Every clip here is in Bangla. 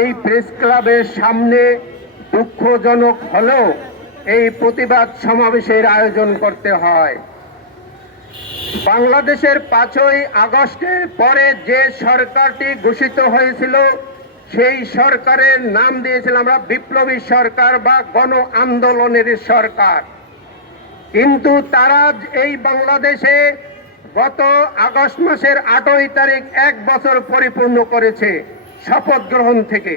এই প্রেস ক্লাবের সামনে দুঃখজনক হলেও এই প্রতিবাদ সমাবেশের আয়োজন করতে হয়। বাংলাদেশের 5ই আগস্টের পরে যে সরকারটি ঘোষিত হয়েছিল সেই সরকারের নাম দিয়েছিলাম আমরা বিপ্লবী সরকার বা গণ আন্দোলনের সরকার। কিন্তু তারা এই বাংলাদেশে গত আগস্ট মাসের 8ই তারিখ 1 বছর পরিপূর্ণ করেছে শপথ গ্রহণ থেকে।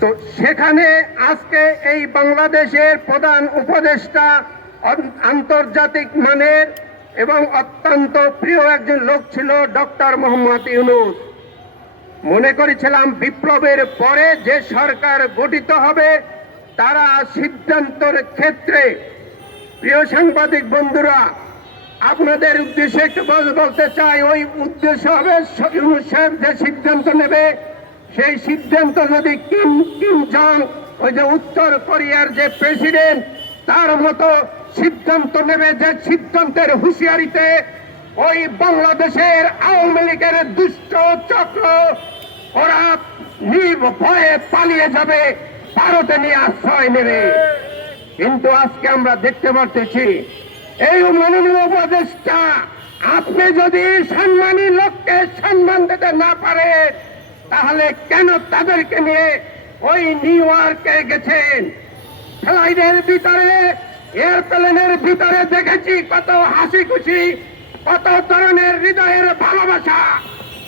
তো সেখানে আজকে এই বাংলাদেশের প্রধান উপদেষ্টা আন্তর্জাতিক মানের এবং অত্যন্ত প্রিয় একজন লোক ছিল ডক্টর মোহাম্মদ ইউনূস। মনে করেছিলাম বিপ্লবের পরে যে সরকার গঠিত হবে তারা সিদ্ধান্তের ক্ষেত্রে, প্রিয় সাংবাদিক বন্ধুরা, আপনাদের উদ্দেশ্যে একটু বলতে চাই, ওই উদ্দেশ্য হবে ইউনূস সাহেব যে সিদ্ধান্ত নেবে সেই সিদ্ধান্ত যদি কিম জং, ওই যে উত্তর কোরিয়ার যে প্রেসিডেন্ট, তার মতো সিদ্ধান্ত নেবে, যে সিদ্ধান্তের হুঁশিয়ারিতে ওই বাংলাদেশের আওয়ামী লীগের দুষ্ট চক্র ওরা নির্ভয়ে পালিয়ে যাবে, ভারতে নিয়ে আশ্রয় নেবে। কিন্তু আজকে আমরা দেখতে পাচ্ছি এই মাননীয় উপদেষ্টা, আপনি যদি সম্মানী লোককে সম্মান দিতে না পারেন তাহলে কেন তাদেরকে নিয়ে ওই নিউ ইয়র্কে গেছেন? ফ্লাইটের ভিতরে, এয়ারপ্লেনের ভিতরে দেখেছি কত হাসি খুশি, কত ধরনের হৃদয়ের ভালোবাসা,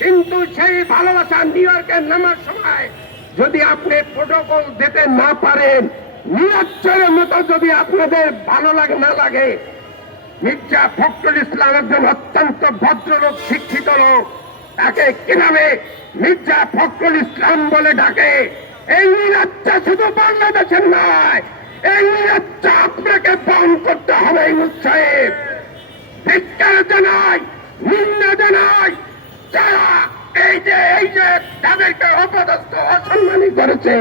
কিন্তু সেই ভালোবাসা নিউ ইয়র্কে নামার সময় যদি আপনি প্রোটোকল দিতে না পারেন, নিরচ্ছরের মতো যদি আপনাদের ভালো লাগে না লাগে, মির্জা ফখরুল ইসলাম একজন অত্যন্ত ভদ্রলোক, শিক্ষিত লোক, তাকে কিভাবে মির্জা ফখরুল ইসলাম বলে ডাকে? এই নিরাচ্ছা শুধু বাংলাদেশের নয়, এই নিরাচ্ছা আপনাকে বন্ধ করতে হবে। ইউনূস সাহেব, ধিক্কার জানাই, নিন্দা জানাই যারা এই যে তাদেরকে অপদস্থ অসম্মানী করেছে,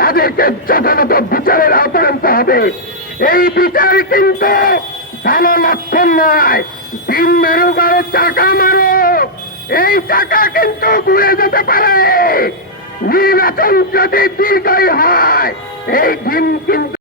তাদেরকে যথাযথ বিচারের আওতায় আনতে হবে। এই বিচার কিন্তু ভালো লক্ষণ নয়। ডিম মেরু করে চাকা মারো, এই চাকা কিন্তু ঘুরে যেতে পারে। নির্বাচন যদি দীর্ঘই হয়, এই ডিম কিন্তু